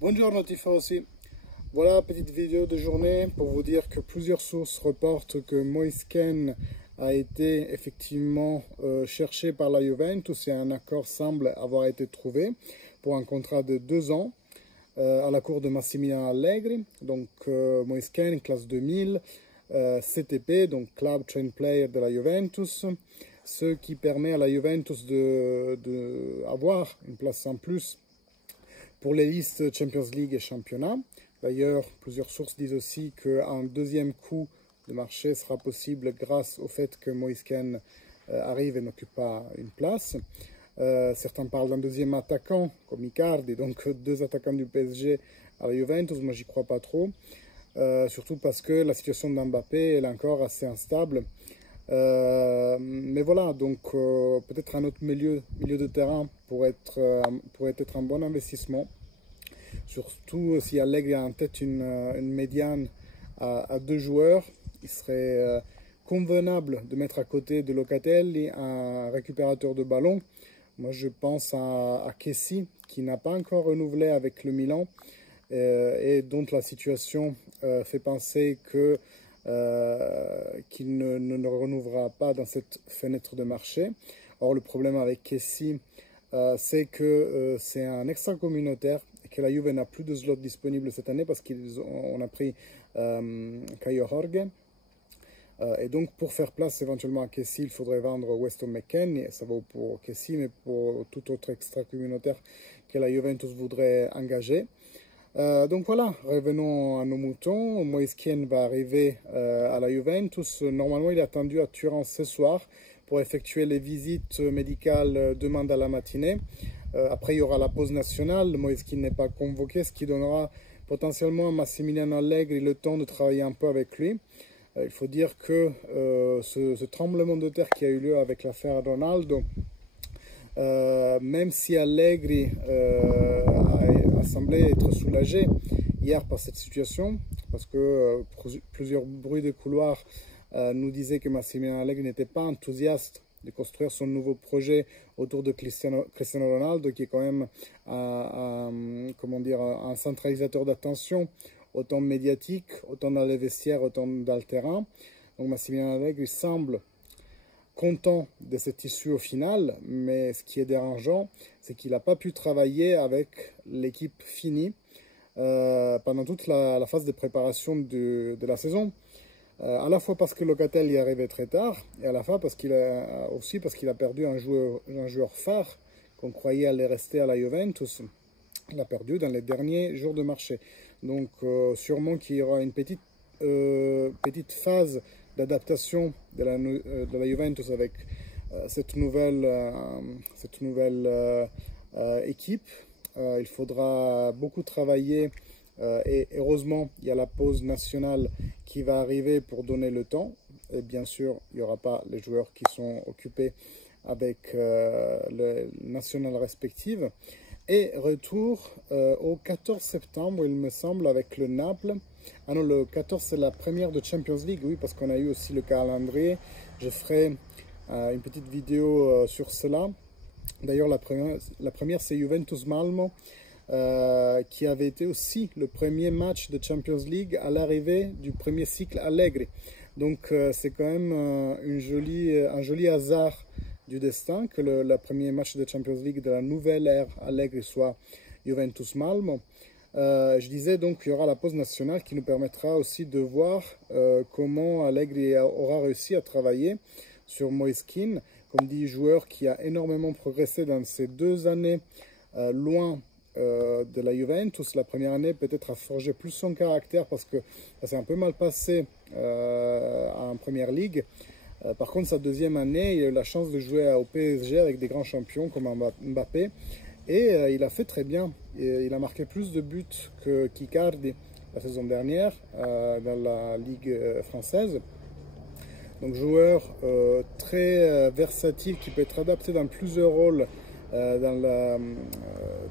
Buongiorno tifosi, voilà petite vidéo de journée pour vous dire que plusieurs sources reportent que Moise Kean a été effectivement cherché par la Juventus et un accord semble avoir été trouvé pour un contrat de 2 ans à la cour de Massimiliano Allegri. Donc Moise Kean, classe 2000, CTP, donc Club Train Player de la Juventus, ce qui permet à la Juventus d'avoir une place en plus pour les listes Champions League et championnat. D'ailleurs, plusieurs sources disent aussi qu'un deuxième coup de marché sera possible grâce au fait que Moise Kean arrive et n'occupe pas une place. Certains parlent d'un deuxième attaquant, comme Icardi, donc 2 attaquants du PSG à la Juventus. Moi, j'y crois pas trop. Surtout parce que la situation d'Mbappé est encore assez instable. Mais voilà, donc peut-être un autre milieu de terrain pourrait être un bon investissement. Surtout si Allegri a en tête une médiane à 2 joueurs, il serait convenable de mettre à côté de Locatelli un récupérateur de ballon. Moi je pense à Kessie qui n'a pas encore renouvelé avec le Milan et dont la situation fait penser que qu'il ne renouvellera pas dans cette fenêtre de marché. Or, le problème avec Kessie, c'est que c'est un extra-communautaire et que la Juve n'a plus de slot disponible cette année parce qu'on a pris Caio Jorge. Et donc, pour faire place éventuellement à Kessie, il faudrait vendre Weston McKennie. Ça vaut pour Kessie, mais pour tout autre extra-communautaire que la Juventus voudrait engager. Donc voilà, revenons à nos moutons. Moise Kean va arriver à la Juventus. Normalement, il est attendu à Turin ce soir pour effectuer les visites médicales demain dans la matinée. Après, il y aura la pause nationale. Moise Kean n'est pas convoqué, ce qui donnera potentiellement à Massimiliano Allegri le temps de travailler un peu avec lui. Il faut dire que ce tremblement de terre qui a eu lieu avec l'affaire Ronaldo, même si Allegri a semblé être soulagé hier par cette situation, parce que plusieurs bruits de couloir nous disaient que Massimiliano Allegri n'était pas enthousiaste de construire son nouveau projet autour de Cristiano Ronaldo, qui est quand même un centralisateur d'attention, autant médiatique, autant dans les vestiaires, autant dans le terrain. Donc Massimiliano Allegri semble content de cette issue au final, mais ce qui est dérangeant, c'est qu'il n'a pas pu travailler avec l'équipe finie pendant toute la phase de préparation de la saison. À la fois parce que Locatelli est arrivé très tard, et à la fois parce qu'il a perdu un joueur phare qu'on croyait allait rester à la Juventus. Il a perdu dans les derniers jours de marché. Donc sûrement qu'il y aura une petite phase d'adaptation de la Juventus avec cette nouvelle équipe. Il faudra beaucoup travailler et heureusement il y a la pause nationale qui va arriver pour donner le temps. Et bien sûr, il n'y aura pas les joueurs qui sont occupés avec les nationales respectives. Et retour au 14 septembre, il me semble, avec le Naples. Ah non, le 14 c'est la première de Champions League, oui, parce qu'on a eu aussi le calendrier. Je ferai une petite vidéo sur cela. D'ailleurs, la première c'est Juventus Malmo, qui avait été aussi le premier match de Champions League à l'arrivée du premier cycle Allegri. Donc c'est quand même un joli hasard du destin que le premier match de Champions League de la nouvelle ère Allegri soit Juventus Malmo. Je disais donc qu'il y aura la pause nationale qui nous permettra aussi de voir comment Allegri aura réussi à travailler sur Moise Kean, comme dit, joueur qui a énormément progressé dans ces 2 années loin de la Juventus. La première année peut-être a forgé plus son caractère parce que ça s'est un peu mal passé en première ligue. Par contre, sa deuxième année, il a eu la chance de jouer au PSG avec des grands champions comme Mbappé. Et il a fait très bien. Il a marqué plus de buts qu'Icardi la saison dernière dans la Ligue française. Donc joueur très versatile qui peut être adapté dans plusieurs rôles dans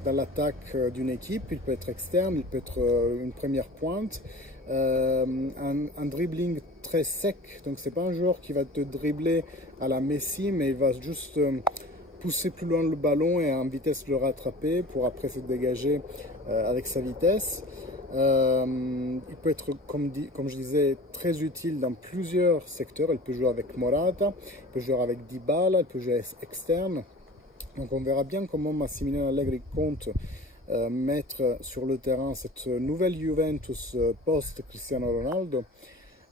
l'attaque d'une équipe. Il peut être externe, il peut être une première pointe. Un dribbling très sec, donc c'est pas un joueur qui va te dribbler à la Messi, mais il va juste pousser plus loin le ballon et en vitesse le rattraper pour après se dégager avec sa vitesse. Il peut être, comme je disais, très utile dans plusieurs secteurs. Il peut jouer avec Morata, il peut jouer avec Dybala, il peut jouer externe. Donc on verra bien comment Massimiliano Allegri compte mettre sur le terrain cette nouvelle Juventus post-Cristiano Ronaldo.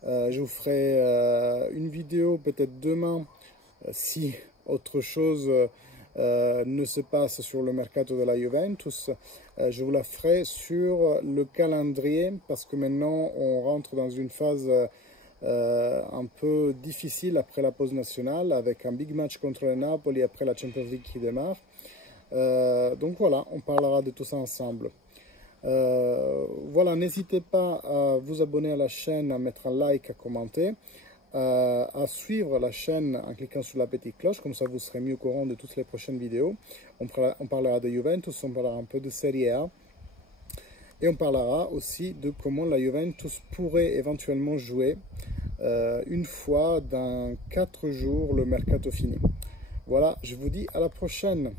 Je vous ferai une vidéo peut-être demain si autre chose ne se passe sur le mercato de la Juventus. Je vous la ferai sur le calendrier parce que maintenant on rentre dans une phase un peu difficile après la pause nationale avec un big match contre le Napoli après la Champions League qui démarre. Donc voilà, on parlera de tout ça ensemble. Voilà, n'hésitez pas à vous abonner à la chaîne, à mettre un like, à commenter, à suivre la chaîne en cliquant sur la petite cloche, comme ça vous serez mieux au courant de toutes les prochaines vidéos. On parlera de Juventus, on parlera un peu de Serie A et on parlera aussi de comment la Juventus pourrait éventuellement jouer une fois dans 4 jours le mercato fini. Voilà, je vous dis à la prochaine.